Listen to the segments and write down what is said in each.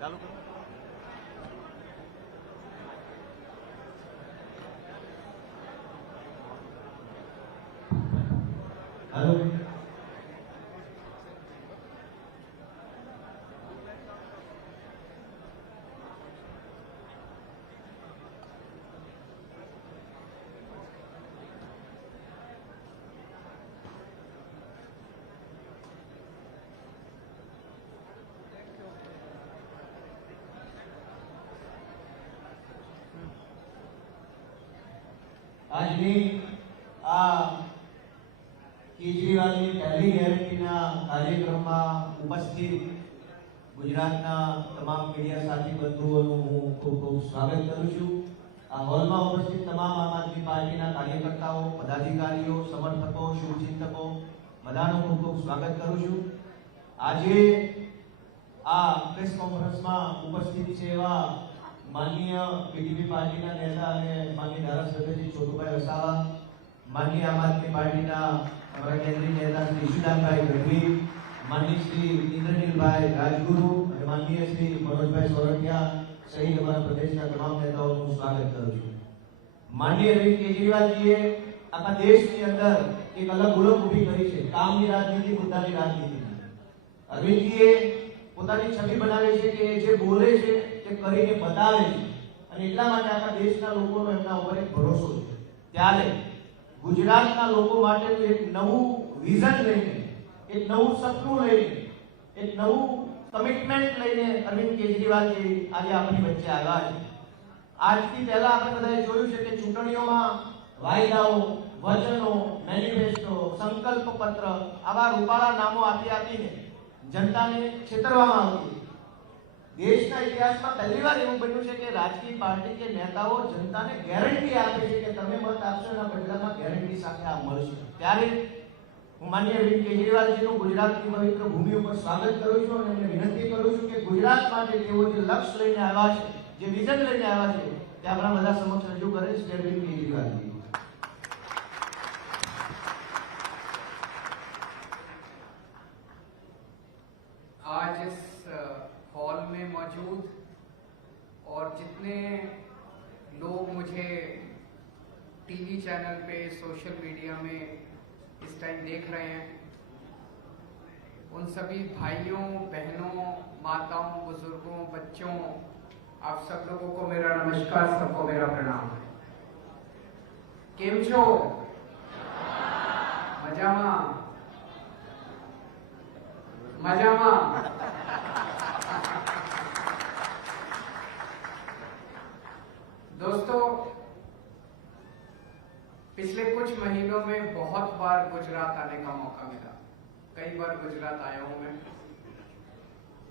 ચાલુ કરો. हेलो આજની આ કેજરીવાલની પહેલી ગેરંટીના કાર્યક્રમમાં ઉપસ્થિત ગુજરાતના તમામ મીડિયા સાથી બંધુઓનું હું ખૂબ ખૂબ સ્વાગત કરું છું. આ હોલમાં ઉપસ્થિત તમામ આમ આદમી પાર્ટીના કાર્યકર્તાઓ, પદાધિકારીઓ, સમર્થકો, શુભચિંતકો બધાનું ખૂબ ખૂબ સ્વાગત કરું છું. આજે આ પ્રેસ કોન્ફરન્સમાં ઉપસ્થિત છે એવા માનનીય પીડીપી પાર્ટીના નેતા અને માનનીય ધારાસભ્ય શ્રી છોટુભાઈ વસાવા, માનનીય આમ આદમી પાર્ટીના हमारा केंद्रीय नेता श्री ईशुदानभाई गढ़वी, माननीय श्री इंद्रनीलभाई राजगुरु और माननीय श्री मनोजभाई सोरठिया सहित हमारा प्रदेश का तमाम नेताओं को स्वागत करूं છું. माननीय अरविंद केजरीवाल जीए आखा देश ની અંદર એક અલગ ઓળખ ઊભી કરી છે, કામની રાજનીતિ, મુદ્દાની રાજનીતિ. અરવિંદ જીએ પોતાની છબી બનાવી છે કે જે બોલે છે તે કરીને બતાવે છે અને એટલા માટે આખા દેશના લોકોનો એમના ઉપર એક ભરોસો છે. ત્યારે ગુજરાતના લોકો માટેનું એક નવું વિઝન લઈને, એક નવું સપનું લઈને, એક નવું કમિટમેન્ટ લઈને અરવિંદ કેજરીવાલજી આજે આપણી વચ્ચે આવ્યા છે. આજથી પહેલા આપણે બધાએ જોયું છે કે ચૂંટણીઓમાં વાયદાઓ, વચનો, મેનિફેસ્ટો, સંકલ્પ પત્ર આવા રૂપાળા નામો આપીને જનતાને છેતરવામાં આવતી. देश का इतिहास में पहली बार એવું બન્યું છે કે રાજકીય પાર્ટી કે નેતાઓ જનતાને ગેરંટી આપે છે કે તમે મત આપશો એના બદલામાં ગેરંટી સાથે આ મળશે. ત્યારે હું માનનીય અરવિંદ કેજરીવાલજીનું ગુજરાતની પવિત્ર ભૂમિ ઉપર સ્વાગત કરું છું અને એમને વિનંતી કરું છું કે ગુજરાત માટે તેઓ જે લક્ષ્ય લઈને આવ્યા છે, જે વિઝન લઈને આવ્યા છે તે આપણા બધા સમક્ષ રજૂ કરે છે અરવિંદ કેજરીવાલજી. आज इस हॉल में मौजूद और जितने लोग मुझे टीवी चैनल पे, सोशल मीडिया में इस टाइम देख रहे हैं, उन सभी भाइयों, बहनों, माताओं, बुजुर्गों, बच्चों, आप सब लोगों को मेरा नमस्कार, सबको मेरा प्रणाम. केम छो? मजामा? मजामा? दोस्तों, पिछले कुछ महीनों में बहुत बार गुजरात आने का मौका मिला. कई बार गुजरात आया हूं मैं.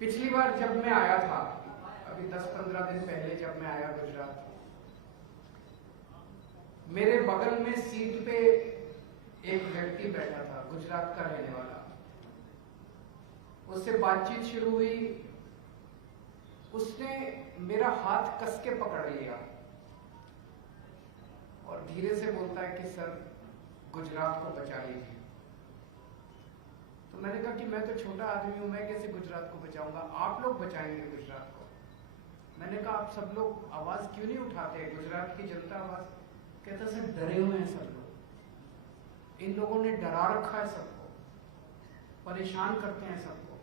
पिछली बार जब मैं आया था, अभी 10-15 दिन पहले जब मैं आया गुजरात, मेरे बगल में सीट पे एक व्यक्ति बैठा था, गुजरात का रहने वाला. उससे बातचीत शुरू हुई. उसने मेरा हाथ कस के पकड़ लिया और धीरे से बोलता है कि सर गुजरात को बचा लीजिए. तो मैंने कहा कि मैं तो छोटा आदमी हूं, मैं कैसे गुजरात को बचाऊंगा, आप लोग बचाएंगे गुजरात को. मैंने कहा आप सब लोग आवाज क्यों नहीं उठाते, गुजरात की जनता आवाज. कहता सर डरे हुए हैं सब लोग, इन लोगों ने डरा रखा है सबको, परेशान करते हैं सबको,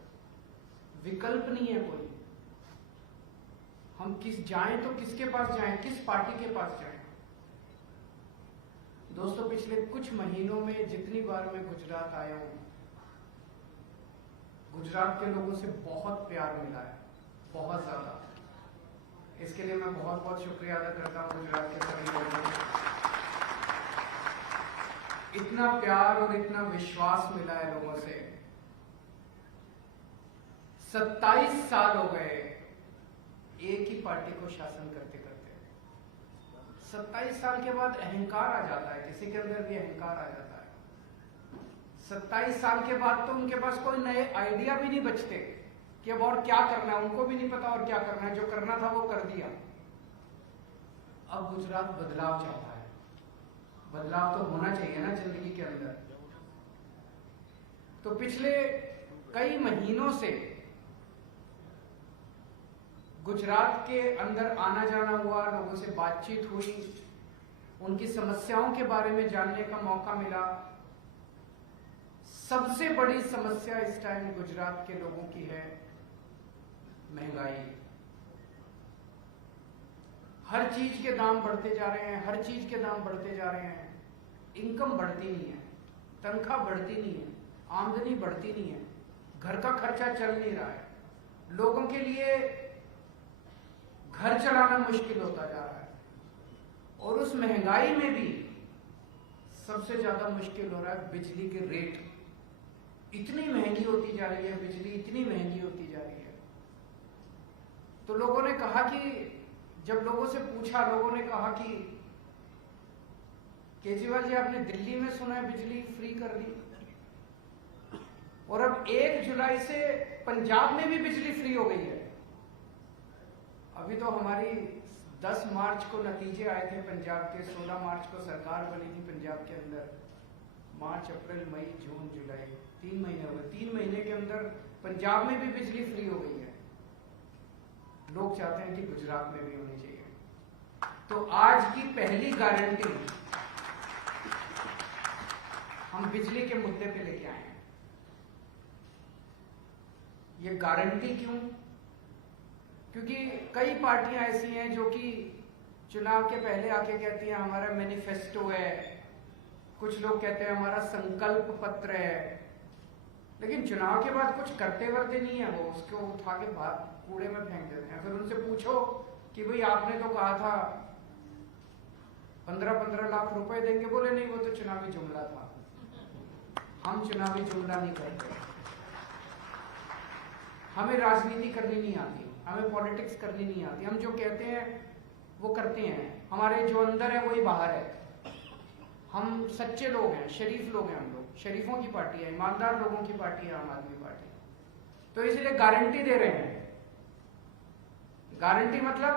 विकल्प नहीं है कोई. हम किस जाएं तो किसके पास जाएं, किस पार्टी के पास जाएं. दोस्तों, पिछले कुछ महीनों में जितनी बार मैं गुजरात आया हूं, गुजरात के लोगों से बहुत प्यार मिला है, बहुत ज्यादा. इसके लिए मैं बहुत बहुत शुक्रिया अदा करता हूं गुजरात के सभी लोगों को. इतना प्यार और इतना विश्वास मिला है लोगों से. 27 साल हो गए एक ही पार्टी को शासन करते करते. 27 साल के बाद अहंकार आ जाता है, किसी के अंदर भी अहंकार आ जाता है. 27 साल के बाद तो उनके पास कोई नए आइडिया भी नहीं बचते कि अब और क्या करना है. उनको भी नहीं पता और क्या करना है, जो करना था वो कर दिया. अब गुजरात बदलाव चाहता है. बदलाव तो होना चाहिए ना जिंदगी के अंदर. तो पिछले कई महीनों से गुजरात के अंदर आना जाना हुआ, लोगों से बातचीत हुई, उनकी समस्याओं के बारे में जानने का मौका मिला। सबसे बड़ी समस्या इस टाइम गुजरात के लोगों की है महंगाई। हर चीज के दाम बढ़ते जा रहे हैं, हर चीज के दाम बढ़ते जा रहे हैं। इनकम बढ़ती नहीं है, तनख्वाह बढ़ती नहीं है, आमदनी बढ़ती नहीं है, घर का खर्चा चल नहीं रहा है, लोगों के लिए घर चलाना मुश्किल होता जा रहा है। और उस महंगाई में भी सबसे ज्यादा मुश्किल हो रहा है बिजली के रेट। इतनी महंगी होती जा रही है बिजली, इतनी महंगी होती जा रही है। तो लोगों ने कहा कि, जब लोगों से पूछा, लोगों ने कहा कि केजरीवाल जी, आपने दिल्ली में सुना है बिजली फ्री कर दी, और अब 1 जुलाई से पंजाब में भी बिजली फ्री हो गई है। अभी तो हमारी 10 मार्च को नतीजे आए थे पंजाब के, 16 मार्च को सरकार बनी थी पंजाब के अंदर। मार्च, अप्रैल, मई, जून, जुलाई, 3 महीने हो गए। 3 महीने के अंदर पंजाब में भी बिजली फ्री हो गई है। लोग चाहते हैं कि गुजरात में भी होनी चाहिए। तो आज की पहली गारंटी हम बिजली के मुद्दे पे लेके आए हैं। ये गारंटी क्यों? क्योंकि कई पार्टियां ऐसी हैं जो कि चुनाव के पहले आके कहती हैं हमारा मैनिफेस्टो है, कुछ लोग कहते हैं हमारा संकल्प पत्र है, लेकिन चुनाव के बाद कुछ करते वर्ते नहीं है। वो उसको उठा के बाहर कूड़े में फेंक देते हैं। फिर उनसे पूछो कि भाई आपने तो कहा था 15-15 लाख रुपए देंगे, बोले नहीं वो तो चुनावी जुमला था। हम चुनावी जुमला नहीं करते, हमें राजनीति करनी नहीं आती, हमें पॉलिटिक्स करनी नहीं आती। हम जो कहते हैं वो करते हैं, हमारे जो अंदर है वही बाहर है। हम सच्चे लोग हैं, शरीफ लोग हैं, हम लोग शरीफों की पार्टी है, ईमानदार लोगों की पार्टी है आम आदमी पार्टी। तो इसलिए गारंटी दे रहे हैं। गारंटी मतलब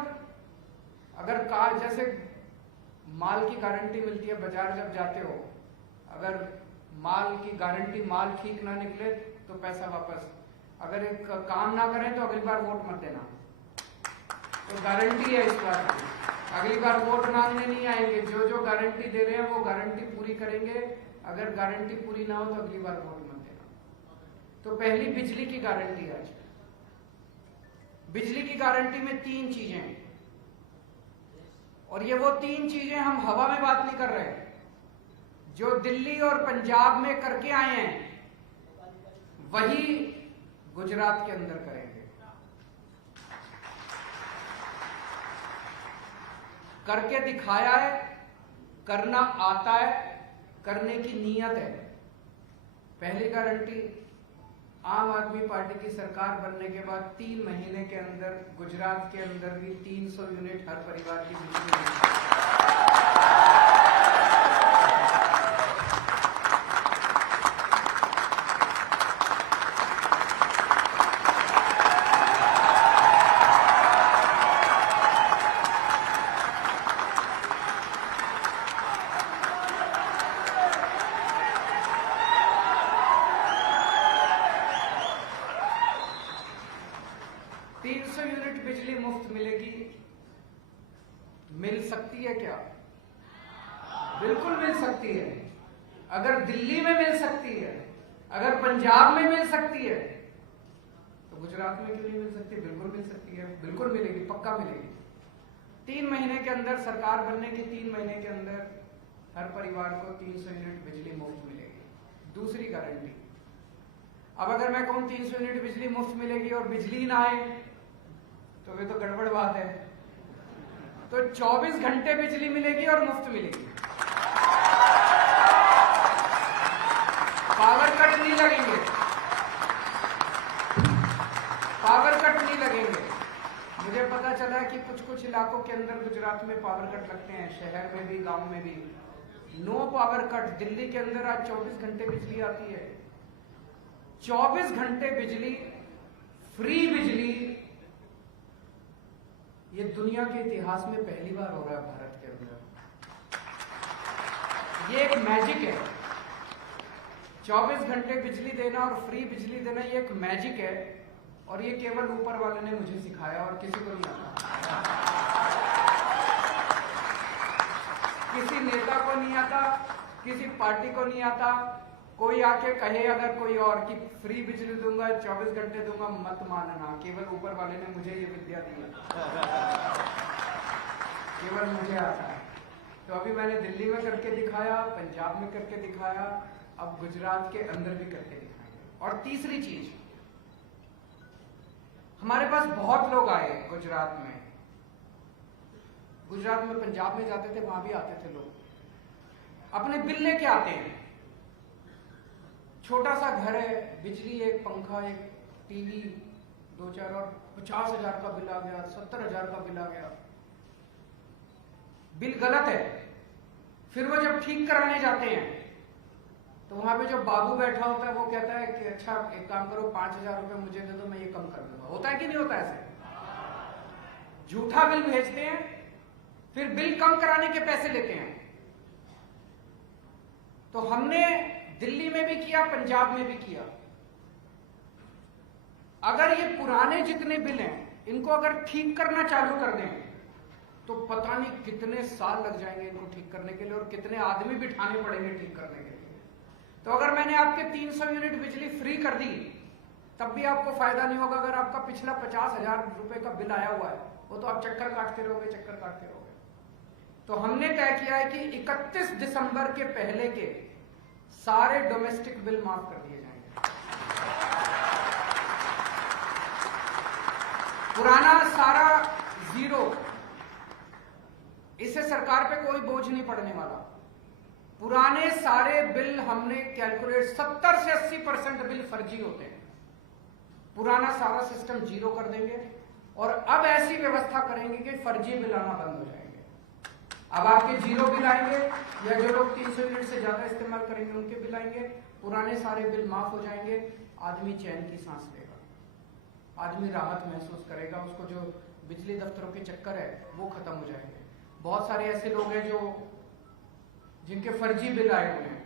अगर कार, जैसे माल की गारंटी मिलती है बाजार जब जाते हो, अगर माल की गारंटी, माल ठीक ना निकले तो पैसा वापस, अगर एक काम ना करें तो अगली बार वोट मत देना। तो गारंटी है इस बात की, अगली बार वोट मांगने नहीं आएंगे। जो जो गारंटी दे रहे हैं वो गारंटी पूरी करेंगे, अगर गारंटी पूरी ना हो तो अगली बार वोट मत देना। तो पहली बिजली की गारंटी आज। बिजली की गारंटी में 3 चीजें हैं, और ये वो 3 चीजें हम हवा में बात नहीं कर रहे हैं। जो दिल्ली और पंजाब में करके आए हैं वही गुजरात के अंदर करेंगे। करके दिखाया है, करना आता है, करने की नीयत है। पहली गारंटी, आम आदमी पार्टी की सरकार बनने के बाद 3 महीने के अंदर गुजरात के अंदर भी 300 यूनिट हर परिवार की बिजली मिलेगी। मिल सकती है क्या? बिल्कुल मिल सकती है। अगर दिल्ली में मिल सकती है, अगर पंजाब में मिल सकती है, तो गुजरात में क्यों नहीं मिल सकती? बिल्कुल मिल सकती है, बिल्कुल मिलेगी, पक्का मिलेगी। 3 महीने के अंदर, सरकार बनने के 3 महीने के अंदर हर परिवार को 300 यूनिट बिजली मुफ्त मिलेगी। दूसरी गारंटी, अब अगर मैं कहूं 300 यूनिट बिजली मुफ्त मिलेगी और बिजली ना आए तो वे तो गड़बड़ बात है। तो 24 घंटे बिजली मिलेगी और मुफ्त मिलेगी। पावर कट नहीं लगेंगे, पावर कट नहीं लगेंगे। मुझे पता चला कि कुछ इलाकों के अंदर गुजरात में पावर कट लगते हैं, शहर में भी, गांव में भी। No power cut. दिल्ली के अंदर आज 24 घंटे बिजली आती है। 24 घंटे बिजली, फ्री बिजली, ये दुनिया के इतिहास में पहली बार हो रहा है भारत के अंदर। ये एक मैजिक है। 24 घंटे बिजली देना और फ्री बिजली देना, ये एक मैजिक है और ये केवल ऊपर वाले ने मुझे सिखाया और किसी को नहीं आता, किसी नेता को नहीं आता, किसी पार्टी को नहीं आता। कोई आके कहे अगर कोई और कि फ्री बिजली दूंगा, 24 घंटे दूंगा, मत मानना, केवल ऊपर वाले ने मुझे ये विद्या दी है, केवल मुझे आता है। तो अभी मैंने दिल्ली में करके दिखाया, पंजाब में करके दिखाया, अब गुजरात के अंदर भी करके दिखाएंगे। और तीसरी चीज, हमारे पास बहुत लोग आए गुजरात में, पंजाब में जाते थे, वहां भी आते थे लोग, अपने बिल लेके आते हैं। छोटा सा घर है, बिजली, एक पंखा, एक टीवी, 2-4 और 50,000 का बिल आ गया, 70,000 का बिल आ गया। बिल गलत है। फिर वो जब ठीक कराने जाते हैं तो वहां पे जो बाबू बैठा होता है वो कहता है कि अच्छा एक काम करो, 5,000 रुपए मुझे दे दो, मैं ये कम कर दूंगा। होता है कि नहीं होता ऐसे? झूठा बिल भेजते हैं, फिर बिल कम कराने के पैसे लेते हैं। तो हमने दिल्ली में भी किया, पंजाब में भी किया। अगर ये पुराने जितने बिल हैं इनको अगर ठीक करना चालू कर दें तो पता नहीं कितने साल लग जाएंगे इनको ठीक करने के लिए, और कितने आदमी बिठाने पड़ेंगे ठीक करने के लिए। तो अगर मैंने आपके 300 यूनिट बिजली फ्री कर दी तब भी आपको फायदा नहीं होगा। अगर आपका पिछला 50,000 रुपए का बिल आया हुआ है वो तो आप चक्कर काटते रहोगे। तो हमने तय किया है कि 31 दिसंबर के पहले के सारे डोमेस्टिक बिल माफ कर दिए जाएंगे। पुराना सारा जीरो, इससे सरकार पे कोई बोझ नहीं पड़ने वाला। पुराने सारे बिल हमने कैलकुलेट, 70 से 80% बिल फर्जी होते हैं। पुराना सारा सिस्टम जीरो कर देंगे और अब ऐसी व्यवस्था करेंगे कि फर्जी बिल आना बंद हो जाएंगे। अब आपके जीरो बिल आएंगे, या जो लोग 300 यूनिट से ज्यादा इस्तेमाल करेंगे उनके बिल आएंगे, पुराने सारे बिल माफ हो जाएंगे। आदमी चैन की सांस लेगा, आदमी राहत महसूस करेगा, उसको जो बिजली दफ्तरों के चक्कर है वो खत्म हो जाएंगे। बहुत सारे ऐसे लोग हैं जो जिनके फर्जी बिल आए हुए हैं,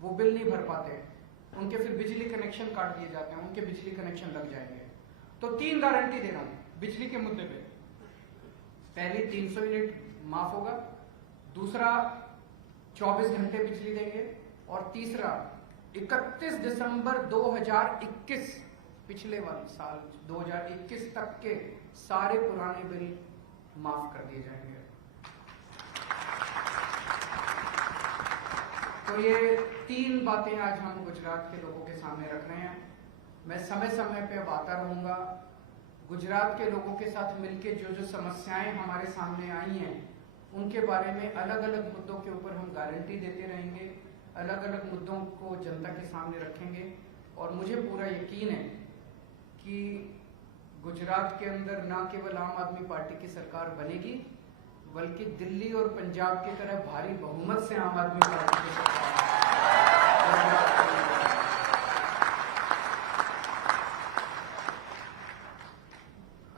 वो बिल नहीं भर पाते, उनके फिर बिजली कनेक्शन काट दिए जाते हैं, उनके बिजली कनेक्शन लग जाएंगे। तो 3 गारंटी दे रहा हूं बिजली के मुद्दे पे। पहली 300 यूनिट माफ होगा, दूसरा 24 घंटे बिजली देंगे, और तीसरा 31 दिसंबर 2021, पिछले वाले साल 2021 तक के सारे पुराने बिल माफ कर दिए जाएंगे। तो ये 3 बातें आज हम गुजरात के लोगों के सामने रख रहे हैं। मैं समय समय पे अब आता रहूंगा, गुजरात के लोगों के साथ मिलके जो समस्याएं हमारे सामने आई हैं उनके बारे में अलग अलग मुद्दों के ऊपर हम गारंटी देते रहेंगे, अलग अलग मुद्दों को जनता के सामने रखेंगे। और मुझे पूरा यकीन है कि गुजरात के अंदर न केवल आम आदमी पार्टी की सरकार बनेगी, बल्कि दिल्ली और पंजाब की तरह भारी बहुमत से आम आदमी पार्टी की सरकार।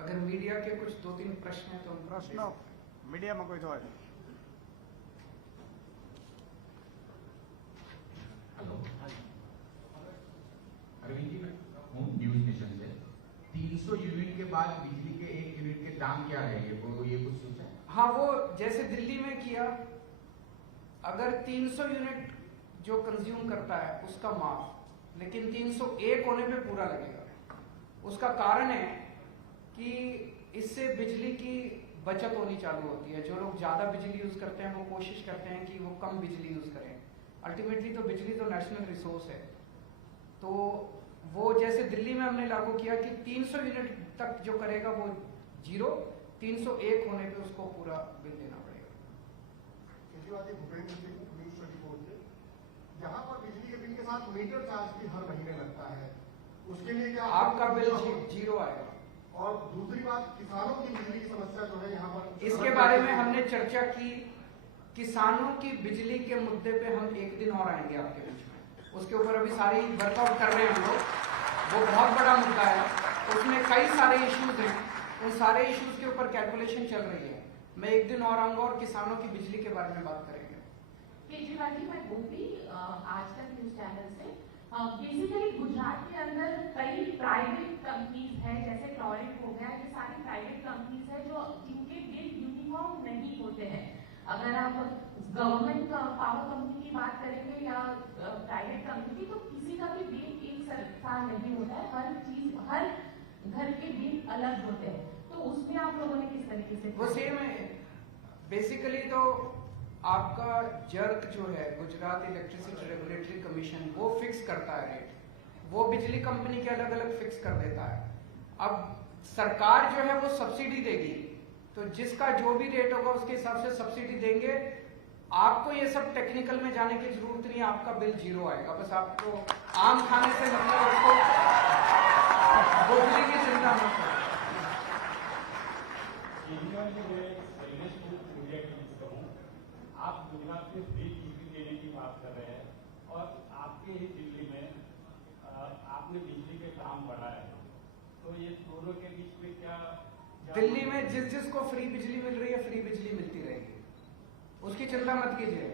अगर मीडिया के कुछ 2-3 प्रश्न हैं तो हम प्रश्न मीडिया में कोई तो है? हेलो, अरविंद जी, मैं हूँ न्यूज नेशन से। 300 यूनिट के बाद बिजली के 1 यूनिट के दाम क्या रहेंगे, वो ये कुछ सोचा है? हाँ, वो जैसे दिल्ली में किया, अगर 300 यूनिट जो कंज्यूम करता है उसका माफ, लेकिन 301 होने पे पूरा लगेगा। उसका कारण है कि इससे बिजली की बचत होनी चालू होती है। जो लोग ज्यादा बिजली यूज करते हैं वो कोशिश करते हैं कि वो कम बिजली यूज करें। अल्टीमेटली तो बिजली तो नेशनल रिसोर्स है। तो वो जैसे दिल्ली में हमने लागू किया कि 300 यूनिट तक जो करेगा वो जीरो, 301 होने पे उसको पूरा बिल देना पड़ेगा। भूपेंद्र सिंह न्यूज 24 से, जहाँ पर बिजली के बिल के साथ मीटर चार्ज भी हर महीने लगता है, उसके लिए क्या आपका बिल जीरो आएगा। और दूसरी बात, किसानों की बिजली की समस्या जो है यहाँ पर, इसके बारे में हमने चर्चा की। किसानों की बिजली के मुद्दे पे हम एक दिन और आएंगे आपके बीच में, उसके ऊपर अभी सारी वर्कआउट कर रहे हैं हम लोग। वो बहुत बड़ा मुद्दा है, उसमें कई सारे इश्यूज हैं, उन सारे इश्यूज के ऊपर कैलकुलेशन चल रही है। मैं एक दिन और आऊंगा और किसानों की बिजली के बारे में बात करेंगे। केजरीवाल जी, मैं गोपी आज तक न्यूज चैनल से, बेसिकली गुजरात के अंदर कई प्राइवेट कंपनीज हैं, जैसे टॉरेंट हो गया, ये सारी प्राइवेट कंपनीज है जो जिनके बिल यूनिफॉर्म नहीं होते हैं। अगर आप गवर्नमेंट पावर कंपनी की बात करेंगे या प्राइवेट कंपनी, तो किसी का भी बिल एक सा नहीं होता है, हर चीज हर घर के बिल अलग होते हैं। तो उसमें आप लोगों ने किस तरीके से वो सेम है। बेसिकली तो आपका जर्क जो है, गुजरात इलेक्ट्रिसिटी रेगुलेटरी कमीशन, वो फिक्स करता है रेट, वो बिजली कंपनी के अलग अलग फिक्स कर देता है। अब सरकार जो है वो सब्सिडी देगी, तो जिसका जो भी रेट होगा उसके हिसाब से सब्सिडी देंगे। आपको ये सब टेक्निकल में जाने की जरूरत नहीं, आपका बिल जीरो आएगा। बस आपको आम खाने से मतलब उसको बिजली की चिंता मत करो। आप गुजरात में फ्री बिजली देने की बात कर रहे हैं और आपके ही दिल्ली में आपने बिजली के दाम बढ़ाए हैं, तो ये दोनों के बीच में क्या दिल्ली में जिसको फ्री बिजली मिल रही है, फ्री बिजली मिलती रहेगी, उसकी चिंता मत कीजिए।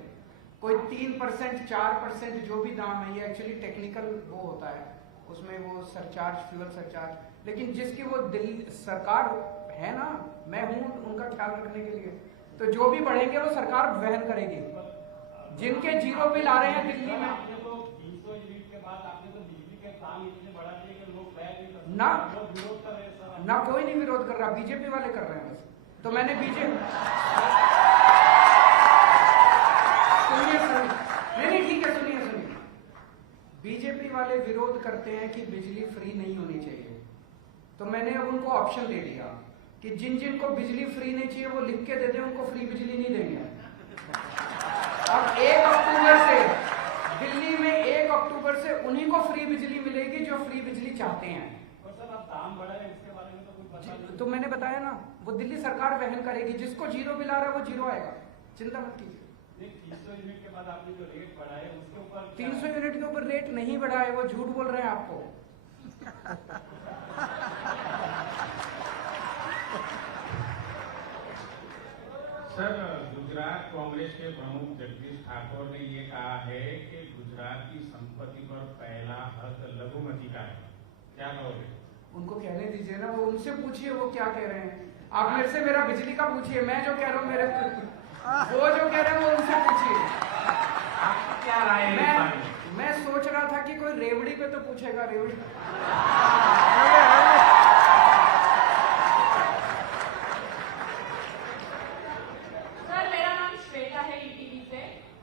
कोई 3%, 4% जो भी दाम है, ये एक्चुअली टेक्निकल वो होता है, उसमें वो सरचार्ज, फ्यूल सरचार्ज, लेकिन जिसकी वो दिल्ली सरकार है ना, मैं हूं उनका ख्याल रखने के लिए, तो जो भी बढ़ेंगे वो सरकार वहन करेगी। जिनके जीरो बिल आ रहे हैं दिल्ली में, आपने तो 300 यूनिट के बाद आपने तो बिजली के दाम इतने बढ़ा दिए कि लोग बैग नहीं कर सकते, ना लोग विरोध कर रहे हैं सर। ना कोई नहीं विरोध कर रहा, बीजेपी वाले कर रहे हैं बस। तो मैंने बीजेपी सुनिए सर, नहीं ठीक है, सुनिए। बीजेपी वाले विरोध करते हैं कि बिजली फ्री नहीं होनी चाहिए, तो मैंने अब उनको ऑप्शन दे दिया कि जिन को बिजली फ्री नहीं चाहिए वो लिख के दे दें, उनको फ्री बिजली नहीं देंगे। अब 1 अक्टूबर से दिल्ली में 1 अक्टूबर से उन्हीं को फ्री बिजली मिलेगी जो फ्री बिजली चाहते हैं। और सर आप दाम बढ़ाए इसके बारे में तो कुछ बता नहीं। तो मैंने बताया ना, वो दिल्ली सरकार वहन करेगी, जिसको जीरो बिल आ रहा है वो जीरो आएगा, चिंता मत कीजिए। 300 यूनिट के बाद आपने जो रेट बढ़ाए उसके ऊपर 300 यूनिट के ऊपर रेट नहीं बढ़ा है, वो झूठ बोल रहे हैं आपको। सर, गुजरात कांग्रेस के प्रमुख जगदीश ठाकुर ने ये कहा है कि गुजरात की संपत्ति पर पहला हक लघुमती का है, क्या कहोगे? उनको कहने दीजिए ना, वो उनसे पूछिए वो क्या कह रहे हैं। आप मेरे से मेरा बिजली का पूछिए, मैं जो कह रहा हूँ मेरे वो जो कह रहे हैं वो उनसे पूछिए। आपकी क्या राय है? मैं सोच रहा था कि कोई रेवड़ी पे तो पूछेगा, रेवड़ी। सर, मेरा नाम श्वेता है, ईटीवी से।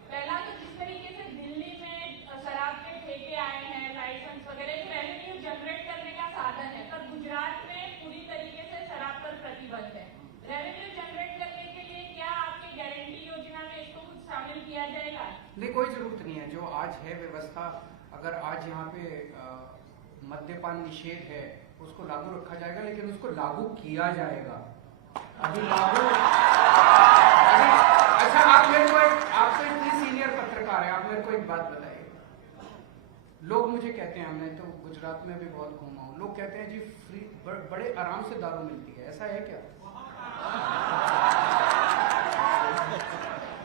पहला तो जिस तरीके से दिल्ली में शराब के ठेके आए हैं, लाइसेंस वगैरह, जो रेवेन्यू जनरेट करने का साधन है, पर गुजरात में पूरी तरीके से शराब पर प्रतिबंध है। रेवेन्यू जनरेट करने के लिए क्या आपकी गारंटी योजना में इसको कुछ शामिल किया जाएगा? नहीं, कोई जरूरत नहीं है। जो आज है व्यवस्था, अगर आज यहाँ पे मद्यपान निषेध है, उसको लागू रखा जाएगा, लेकिन उसको लागू किया जाएगा। अभी लागू अच्छा, आप तो इतनी सीनियर पत्रकार है, आप मेरे को एक बात बताइए। लोग मुझे कहते हैं, मैं तो गुजरात में भी बहुत घूमा हूँ, लोग कहते हैं जी फ्री बड़े आराम से दारू मिलती है, ऐसा है क्या?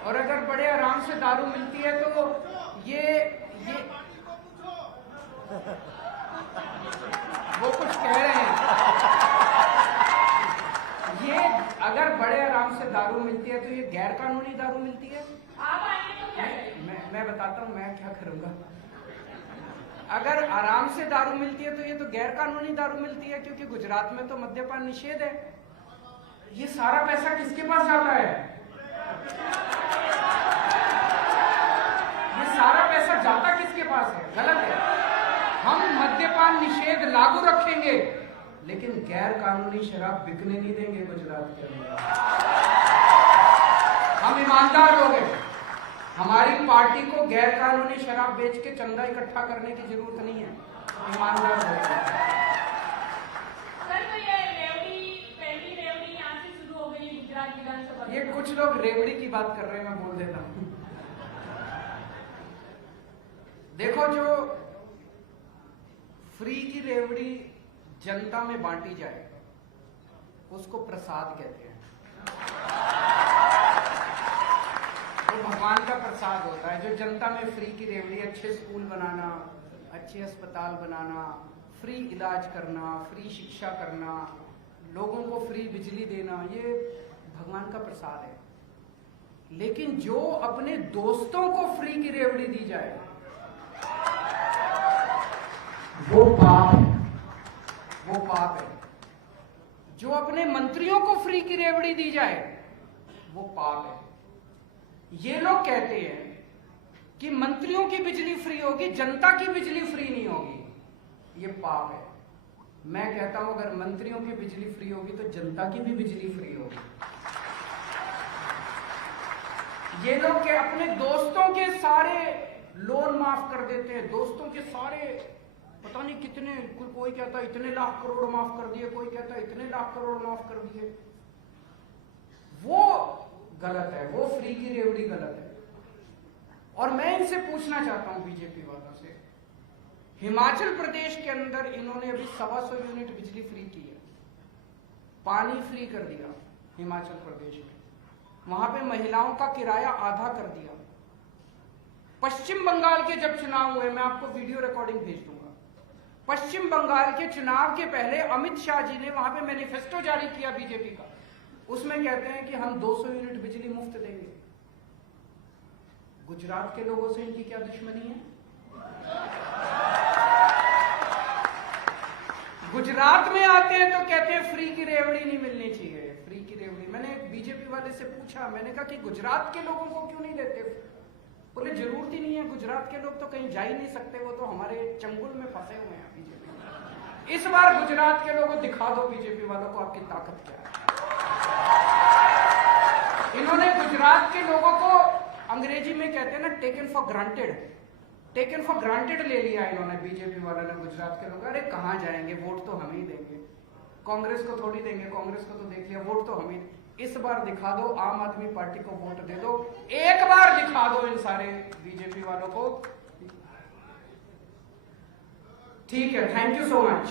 और अगर बड़े आराम से दारू मिलती है तो ये वो कुछ कह रहे हैं, ये अगर बड़े आराम से दारू मिलती है तो ये गैर कानूनी दारू मिलती है। आप आएंगे तो क्या करेंगे? मैं बताता हूँ मैं क्या करूंगा। अगर आराम से दारू मिलती है तो ये तो गैर कानूनी दारू मिलती है, क्योंकि गुजरात में तो मद्यपान निषेध है। ये सारा पैसा किसके पास जाता है? ये सारा पैसा जाता किसके पास है? गलत है। हम मद्यपान निषेध लागू रखेंगे, लेकिन गैर कानूनी शराब बिकने नहीं देंगे गुजरात के अंदर। हम ईमानदार लोग हैं, हमारी पार्टी को गैर कानूनी शराब बेच के चंदा इकट्ठा करने की जरूरत नहीं है। ईमानदार लोग हैं। सर, तो ये पहली रेवड़ी यहाँ से शुरू हो गई गुजरात विधानसभा। ये कुछ लोग रेवड़ी की बात कर रहे हैं, मैं बोल देता हूं। देखो, जो फ्री की रेवड़ी जनता में बांटी जाए उसको प्रसाद कहते हैं। वो भगवान का प्रसाद होता है। जो जनता में फ्री की रेवड़ी, अच्छे स्कूल बनाना, अच्छे अस्पताल बनाना, फ्री इलाज करना, फ्री शिक्षा करना, लोगों को फ्री बिजली देना, ये भगवान का प्रसाद है। लेकिन जो अपने दोस्तों को फ्री की रेवड़ी दी जाए वो पाप है, वो पाप है। जो अपने मंत्रियों को फ्री की रेवड़ी दी जाए वो पाप है। ये लोग कहते हैं कि मंत्रियों की बिजली फ्री होगी, जनता की बिजली फ्री नहीं होगी, ये पाप है। मैं कहता हूं अगर मंत्रियों की बिजली फ्री होगी तो जनता की भी बिजली फ्री होगी। ये लोग के अपने दोस्तों के सारे लोन माफ कर देते हैं, दोस्तों के सारे पता नहीं कितने, कोई कहता है इतने लाख करोड़ माफ कर दिए, कोई कहता है इतने लाख करोड़ माफ कर दिए। वो गलत है, वो फ्री की रेवड़ी गलत है। और मैं इनसे पूछना चाहता हूं बीजेपी वालों से, हिमाचल प्रदेश के अंदर इन्होंने अभी 125 यूनिट बिजली फ्री की है, पानी फ्री कर दिया हिमाचल प्रदेश में, वहां पे महिलाओं का किराया आधा कर दिया। पश्चिम बंगाल के जब चुनाव हुए, मैं आपको वीडियो रिकॉर्डिंग भेज दूंगा, पश्चिम बंगाल के चुनाव के पहले अमित शाह जी ने वहां पे मैनिफेस्टो जारी किया बीजेपी का, उसमें कहते हैं कि हम 200 यूनिट बिजली मुफ्त देंगे। गुजरात के लोगों से इनकी क्या दुश्मनी है? गुजरात में आते हैं तो कहते हैं फ्री की रेवड़ी नहीं मिलनी चाहिए, फ्री की रेवड़ी। मैंने एक बीजेपी वाले से पूछा, मैंने कहा कि गुजरात के लोगों को क्यों नहीं देते? बोले जरूरत ही नहीं है, गुजरात के लोग तो कहीं जा ही नहीं सकते, वो तो हमारे चंगुल में फंसे हुए हैं बीजेपी। इस बार गुजरात के लोगों को दिखा दो बीजेपी वालों को आपकी ताकत क्या है। इन्होंने गुजरात के लोगों को अंग्रेजी में कहते हैं ना taken for granted, taken for granted ले लिया इन्होंने, बीजेपी वालों ने गुजरात के लोग। अरे कहां जाएंगे, वोट तो हम ही देंगे, कांग्रेस को थोड़ी देंगे, कांग्रेस को तो देख लिया, वोट तो हम ही। इस बार दिखा दो, आम आदमी पार्टी को वोट दे दो, एक बार दिखा दो इन सारे बीजेपी वालों को। ठीक है, थैंक यू सो मच।